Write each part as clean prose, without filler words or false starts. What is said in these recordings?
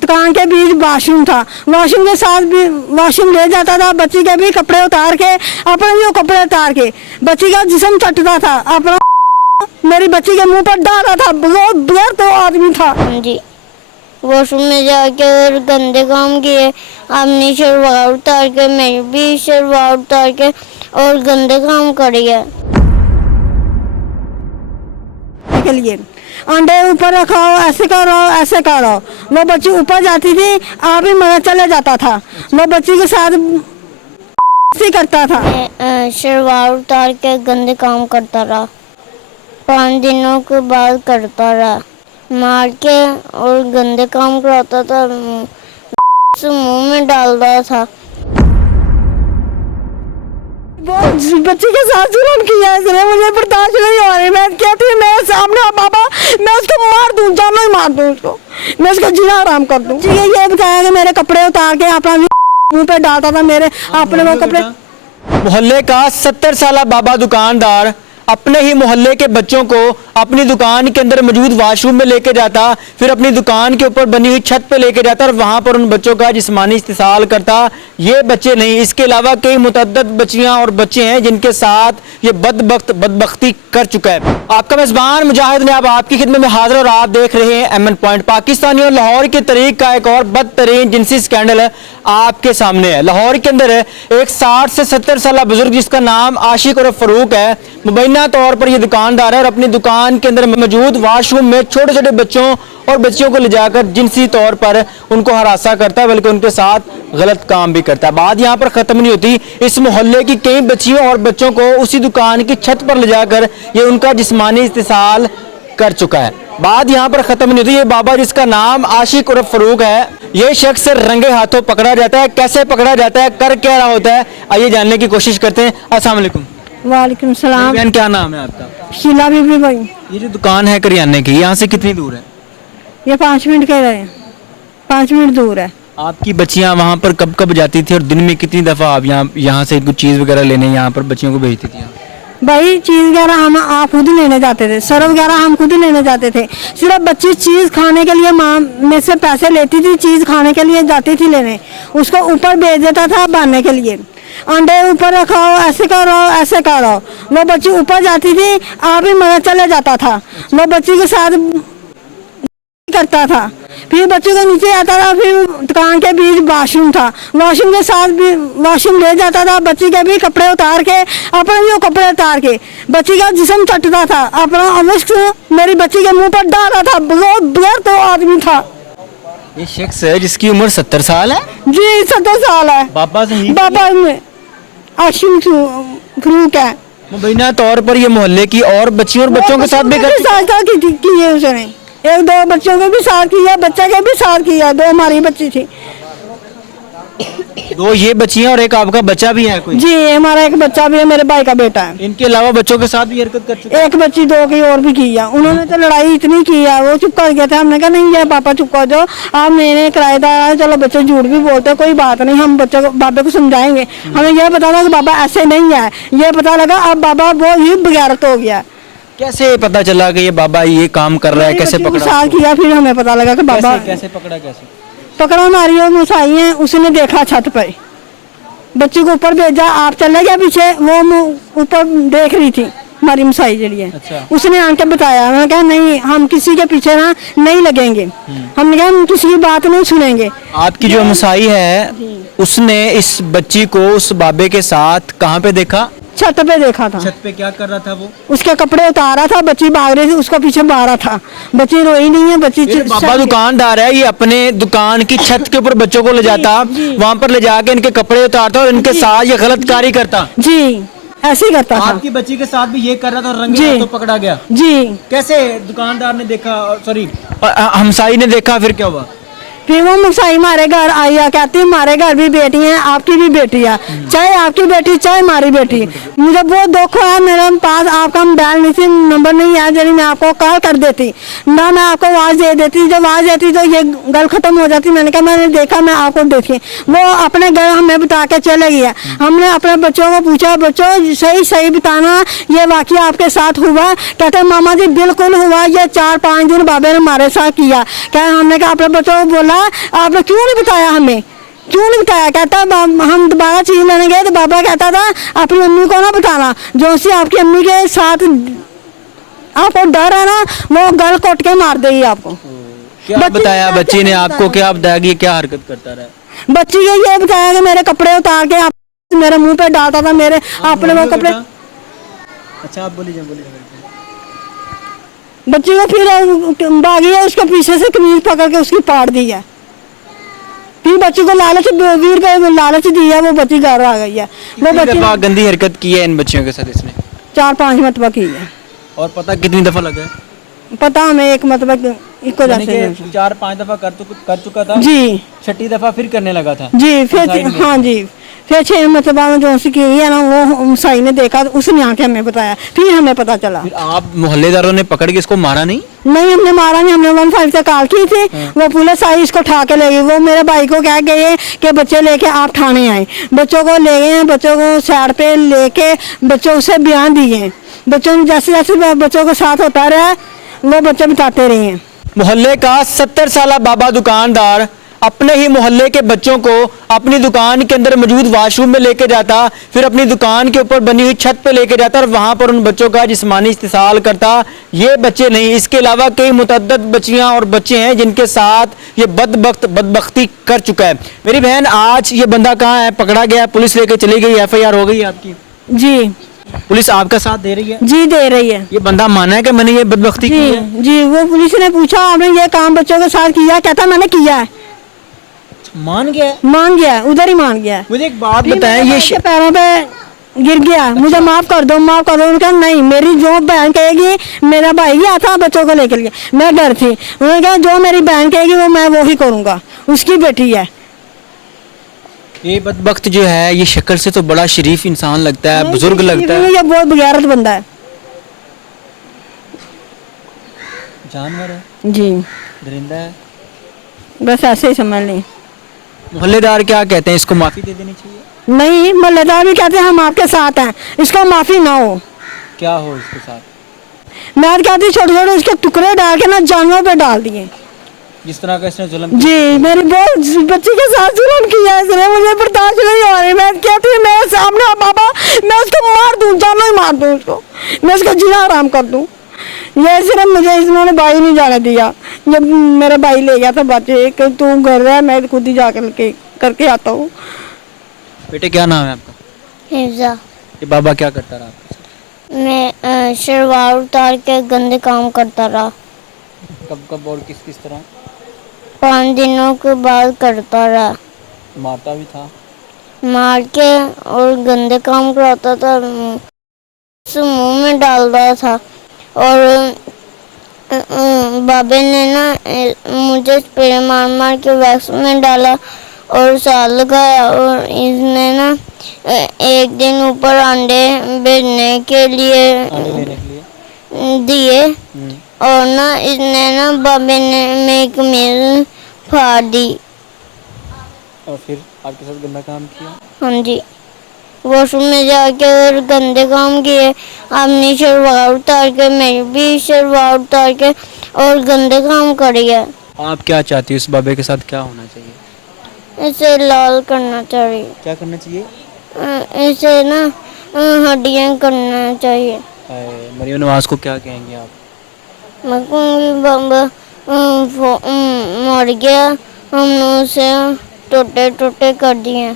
दुकान के बीच वॉशरूम था, वॉशरूम के साथ भी वॉशरूम ले जाता था, बच्ची के भी कपड़े उतार के, अपने भी कपड़े उतार के बच्ची का जिस्म चटता था, अपना मेरी बच्ची के मुंह पर डाला था। बहुत बेर तो आदमी था। जी, वॉशरूम में जाके और गंदे काम किए, अपनी शलवार उतार के, मेरी भी शलवार उतार के और गंदे काम करिए के लिए अंडे ऊपर रखाओ, ऐसे करो ऐसे करो। वो बच्ची ऊपर जाती थी, आप ही मगर चले जाता था, वो बच्ची के साथ करता था। शलवार उतार के गंदे काम करता रहा, 5 दिनों के बाद करता रहा, मार के और गंदे काम कराता था, मुंह में डाल रहा था। वो बच्ची के साथ जुल्म किया इसने, मुझे बर्दाश्त नहीं हो रही। मैं कहती हूँ मेरे सामने बाबा, मैं उसको मार दूँ, जानो ही मार दूँ उसको, मैं उसका जीना आराम कर दूँ। ये बताया कि मेरे कपड़े उतार के अपना मुंह पे डालता था, मेरे अपने वो कपड़े। मोहल्ले का 70 साल बाबा दुकानदार अपने ही मोहल्ले के बच्चों को अपनी दुकान के अंदर मौजूद वॉशरूम में लेके जाता, फिर अपनी दुकान के ऊपर बनी हुई छत पे लेके जाता और वहां पर उन बच्चों का जिस्मानी इस्तेसाल करता। ये बच्चे नहीं, इसके अलावा कई मुतअद्दिद बच्चियां और बच्चे हैं जिनके साथ ये बदबख्ती कर चुका है। आपका मेजबान मुजाहिद ने अब आपकी खिदमत में हाजिर और आप देख रहे हैं एमएन पॉइंट। पाकिस्तानी और लाहौर के तरीक का एक और बदतरीन जिनसी स्कैंडल आपके सामने है। लाहौर के अंदर एक 60 से 70 साल बुजुर्ग जिसका नाम आशिक और फरूक है, मुबैना तौर पर यह दुकानदार है और अपनी दुकान के अंदर मौजूद वॉशरूम में छोटे छोटे बच्चों और बच्चियों को ले जाकर जिनसी तौर पर उनको हरासा करता है, बल्कि उनके साथ गलत काम भी करता है। बात यहाँ पर खत्म नहीं होती, इस मोहल्ले की कई बच्चियों और बच्चों को उसी दुकान की छत पर ले जाकर ये उनका जिस्मानी इस्तेसाल कर चुका है। बात यहाँ पर खत्म नहीं होती। ये बाबा जिसका नाम आशिक और फरूक है, ये शख्स रंगे हाथों पकड़ा जाता है। कैसे पकड़ा जाता है, कर क्या रहा होता है, आइए जानने की कोशिश करते हैं। अस्सलाम वालेकुम। वालेकुम सलाम। बहन क्या नाम है आपका? शीला बीबी भाई। ये जो दुकान है करियाने की, यहाँ से कितनी दूर है? ये 5 मिनट के रहे, 5 मिनट दूर है। आपकी बच्चियाँ वहाँ पर कब कब जाती थी और दिन में कितनी दफ़ा आप यहाँ से कुछ चीज़ वगैरह लेने यहाँ पर बच्चियों को भेजती थी? भाई चीज़ वगैरह हम आप खुद ही लेने जाते थे, सर्फ वगैरह हम खुद ही लेने जाते थे। सिर्फ बच्ची चीज़ खाने के लिए माँ में से पैसे लेती थी, चीज़ खाने के लिए जाती थी लेने, उसको ऊपर भेज देता था बांधने के लिए। अंडे ऊपर रखाओ, ऐसे करो ऐसे करो। वो बच्ची ऊपर जाती थी, आप ही मगर चले जाता था, वो बच्ची के साथ करता था। फिर बच्चों को नीचे आता था, फिर दुकान के बीच वॉशरूम था, वॉशरूम के साथ भी वॉशरूम ले जाता था, बच्ची के भी कपड़े उतार के, अपने भी कपड़े उतार के बच्ची का जिस्म चटता था, अपना मेरी बच्ची के मुंह पर डाला था। बहुत बेर तो आदमी था। ये शख्स है जिसकी उम्र 70 साल है? जी 70 साल है। बाबा से ही? बाबा में आशिक फरूक है। मुबैना तौर पर ये मोहल्ले की और बच्चियों और बच्चों के साथ भी की है उसने, 1-2 बच्चों के भी साथ किया, बच्चे के भी साथ किया, 2 हमारी बच्ची थी। 2 ये बच्चियां और एक आपका बच्चा भी है कोई? जी हमारा एक बच्चा भी है, मेरे भाई का बेटा है। इनके अलावा बच्चों के साथ भी हरकत कर चुके हैं? एक बच्ची 2 की और भी की है। उन्होंने तो लड़ाई इतनी की है, वो चुप कर गया था। हमने कहा नहीं है पापा चुप कर जाओ, आप मेरे किराएदार है, चलो बच्चे झूठ भी बोलते हैं, कोई बात नहीं, हम बच्चों को बाबे को समझाएंगे। हमें यह पता लगा कि बाबा ऐसे नहीं है, ये पता लगा अब बाबा वो ही बगैरत हो गया। कैसे पता चला कि ये बाबा ये काम कर रहा है? कैसे पकड़ा? साल किया, फिर हमें पता लगा कि बाबा कैसे पकड़ा? कैसे पकड़ा? हमारी और मुसाई है, उसने देखा छत पर, बच्ची को ऊपर भेजा, आप चले गया पीछे, वो ऊपर देख रही थी हमारी मुसाई जरिए। अच्छा। उसने आके बताया, मैंने कहा नहीं हम किसी के पीछे ना नहीं लगेंगे, हमने कहा हम किसी की बात नहीं सुनेंगे। आपकी जो मुसाई है उसने इस बच्ची को उस बाबे के साथ कहाँ पे देखा? छत पे देखा था। छत पे क्या कर रहा था वो? उसके कपड़े उतारा था, बच्ची भाग रही थी, उसका पीछे मारा था, बच्ची रोई नहीं है। बच्ची बाबा दुकानदार है, ये अपने दुकान की छत के ऊपर बच्चों को ले जाता, वहाँ पर ले जाके इनके कपड़े उतारता और इनके साथ ये गलत कार्य करता। जी ऐसे ही करता था। आपकी बच्ची के साथ भी ये कर रहा था और रंगे हाथों पकड़ा गया? जी। कैसे दुकानदार ने देखा, सॉरी हमसाई ने देखा, फिर क्या हुआ? फिर वो मुसाई हमारे घर आई, कहती हमारे घर भी बेटी है, आपकी भी बेटी है, चाहे आपकी बेटी चाहे हमारी बेटी। मुझे बहुत दुख हुआ, मेरे पास आपका मोबाइल नहीं थी, नंबर नहीं है, जब मैं आपको कॉल कर देती ना, मैं आपको आवाज़ दे देती, जब आवाज़ देती तो ये गल खत्म हो जाती। मैंने कहा मैंने देखा, मैं आपको देखी। वो अपने घर हमें बता के चले गया। हमने अपने बच्चों को पूछा, बच्चों सही सही बताना ये वाकया आपके साथ हुआ? कहते मामा जी बिल्कुल हुआ, ये 4-5 दिन बाबे ने हमारे साथ किया। क्या हमने कहा अपने बच्चों को बोला आपने क्यों नहीं बताया हमें, क्यों नहीं बताया? कहता हम दोबारा चीज लेने गए तो बाबा कहता था अपनी अम्मी को ना बताना, जो सी आपकी अम्मी के साथ आपको डर है ना, वो गल कोट के मार देगी आपको। क्या बताया बच्ची ने आपको, क्या बताया कि ये क्या हरकत करता रहा? बच्ची को ये बताया कि मेरे कपड़े उतार के आप मेरे मुंह पे डालता था, मेरे अपने वो कपड़े। अच्छा आप बोलिए बच्ची को फिर भागी है, उसके पीछे से कमीज पकड़ के उसकी पाड़ दी है। फिर बच्ची को लालच 20 रुपए लालच दी है, वो बच्ची घर आ गई है। वो बच्ची गंदी हरकत की है इन बच्चियों के साथ इसने? 4-5 मरतबा की है। और पता कितनी दफा लगा है? पता हमें एक मतलब इको जैसे 4-5 दफा कर चुका था जी, 6ठी दफा फिर करने लगा था जी। फिर हाँ जी, फिर 6 मरतबा में जो सी की है ना, वो साई ने देखा तो उसने आके हमें बताया, फिर हमें पता चला। फिर आप मोहल्लेदारों ने पकड़ के इसको मारा नहीं? नहीं, हमने मारा नहीं, हमने 15 से कॉल की थी। वो पुलिस आई, इसको उठा के ले गई। वो मेरे भाई को कह गए कि बच्चे लेके आप थाने आए। बच्चों को ले गए, बच्चों को साइड पे लेके बच्चों से बयान दिए। बच्चों ने जैसे जैसे बच्चों के साथ होता रहा, वो बच्चे बताते रहे हैं। मोहल्ले का 70 साला बाबा दुकानदार अपने ही मोहल्ले के बच्चों को अपनी दुकान के अंदर मौजूद वॉशरूम में लेके जाता, फिर अपनी दुकान के ऊपर बनी हुई छत पे लेके जाता और वहां पर उन बच्चों का जिस्मानी इस्तेसाल करता। ये बच्चे नहीं, इसके अलावा कई मुतअद्दिद बच्चियां और बच्चे हैं जिनके साथ ये बदबख्ती कर चुका है। मेरी बहन, आज ये बंदा कहाँ है? पकड़ा गया, पुलिस लेके चली गई, FIR हो गई है आपकी? जी पुलिस आपका साथ दे रही है? जी दे रही है। ये बंदा माना है कि मैंने ये बदबख्ती की जी है? जी, वो पुलिस ने पूछा आपने ये काम बच्चों के साथ किया? कहता मैंने किया है। मान गया? मान गया, उधर ही मान गया। मुझे एक बात बताएं, ये पैरों पे गिर गया, मुझे माफ कर दो, माफ कर दो। उन्होंने कहा नहीं, मेरी जो बहन कहेगी, मेरा भाई गया था बच्चों को लेकर गया, मैं डर थी। उन्होंने कहा जो मेरी बहन कहेगी वो मैं वो ही करूंगा, उसकी बेटी है। ये बदबख्त जो है, ये शक्ल से तो बड़ा शरीफ इंसान लगता है, बुजुर्ग लगता है। ये बहुत बेगैरत बंदा है। जानवर है जी, दरिंदा है, बस ऐसे ही समझ लें। मोहल्लेदार क्या कहते हैं, इसको माफी दे देनी चाहिए? नहीं, मोहल्लेदार भी कहते हैं हम आपके साथ हैं, इसको माफी ना हो। क्या हो इसके साथ? मैं कहती छोटे छोटे उसके टुकड़े डाल के ना जानवर पे डाल दिए। जिस तरह का इसने जुल्म जी, मेरी बहुत बच्ची के साथ जुल्म किया है इसने, मुझे बर्दाश्त नहीं हो रही। मैं कहती हूँ मेरे सामने बाबा, मैं उसको मार दूँ, जानवर ही मार दूँ उसको, मैं उसका जीना आराम कर दूँ। ये सिर्फ मुझे इन्होंने भाई नहीं जाने दिया। जब मेरा भाई ले गया था बच्चे कि तू घर रहा, मैं खुद ही जा करके आता हूँ। बेटे क्या नाम है आपका? हिफ्जा। ये बाबा क्या करता रहा आपके साथ? मैं शलवार उतार के गंदे काम करता रहा। कब कब और किस किस तरह? 5 दिनों के बाद करता रहा। मारता भी था? मार के और गंदे काम कराता था, मुंह में डाल रहा था। और बाबे ने ना मुझे स्प्रे मार मार के वैक्स में डाला और साल लगाया। और इसने ना एक दिन ऊपर अंडे बेचने के लिए दिए और ना इसने ना बाबे ने मेरी कमीज फाड़ दी। और फिर आपके साथ गंदा काम किया? हाँ जी, वॉशरूम में जाके और गंदे काम किए। अपनी शलवार उतार के, मेरी भी शलवार उतार के और गंदे काम करिए। आप क्या चाहती हो, इस बाबे के साथ क्या होना चाहिए? इसे लाल करना चाहिए। क्या करना चाहिए? इसे ना हड्डियाँ करना चाहिए। मरियम नवाज को क्या कहेंगे आप? मैं कहूँगी बाबा मर गया, हमने उसे टोटे टोटे कर दिए।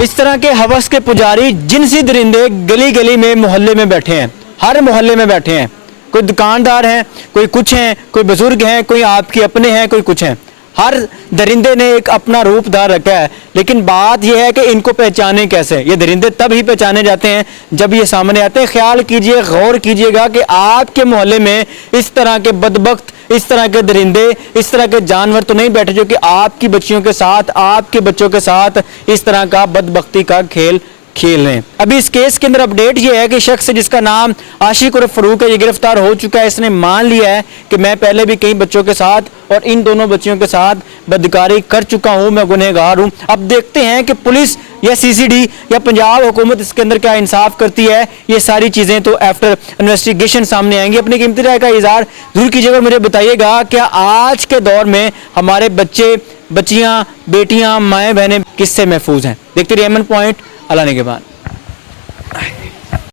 इस तरह के हवस के पुजारी जिनसी दरिंदे गली गली में मोहल्ले में बैठे हैं, हर मोहल्ले में बैठे हैं। कोई दुकानदार हैं, कोई कुछ हैं, कोई बुजुर्ग हैं, कोई आपके अपने हैं, कोई कुछ हैं। हर दरिंदे ने एक अपना रूप धार रखा है, लेकिन बात यह है कि इनको पहचाने कैसे। ये दरिंदे तब ही पहचाने जाते हैं जब ये सामने आते हैं। ख्याल कीजिए, गौर कीजिएगा कि आपके मोहल्ले में इस तरह के बदबख्त, इस तरह के दरिंदे, इस तरह के जानवर तो नहीं बैठे जो कि आपकी बच्चियों के साथ, आपके बच्चों के साथ इस तरह का बदबख्ती का खेल खेल रहे हैं। अभी इस केस के अंदर अपडेट ये है कि शख्स जिसका नाम आशिक और फरूक है, ये गिरफ्तार हो चुका है। इसने मान लिया है कि मैं पहले भी कई बच्चों के साथ और इन दोनों बच्चियों के साथ बदकारी कर चुका हूं, मैं गुनहगार हूं। अब देखते हैं कि पुलिस या CCD या पंजाब हुकूमत इसके अंदर क्या इंसाफ करती है। ये सारी चीजें तो आफ्टर इन्वेस्टिगेशन सामने आएंगी। अपनी कीमती राय का इजहार जरूर कीजिएगा, मुझे बताइएगा क्या आज के दौर में हमारे बच्चे बच्चियां, बेटियां, माएँ बहनें किससे महफूज हैं। देखते रहिए एमएन पॉइंट, अल्लाह निगहबान।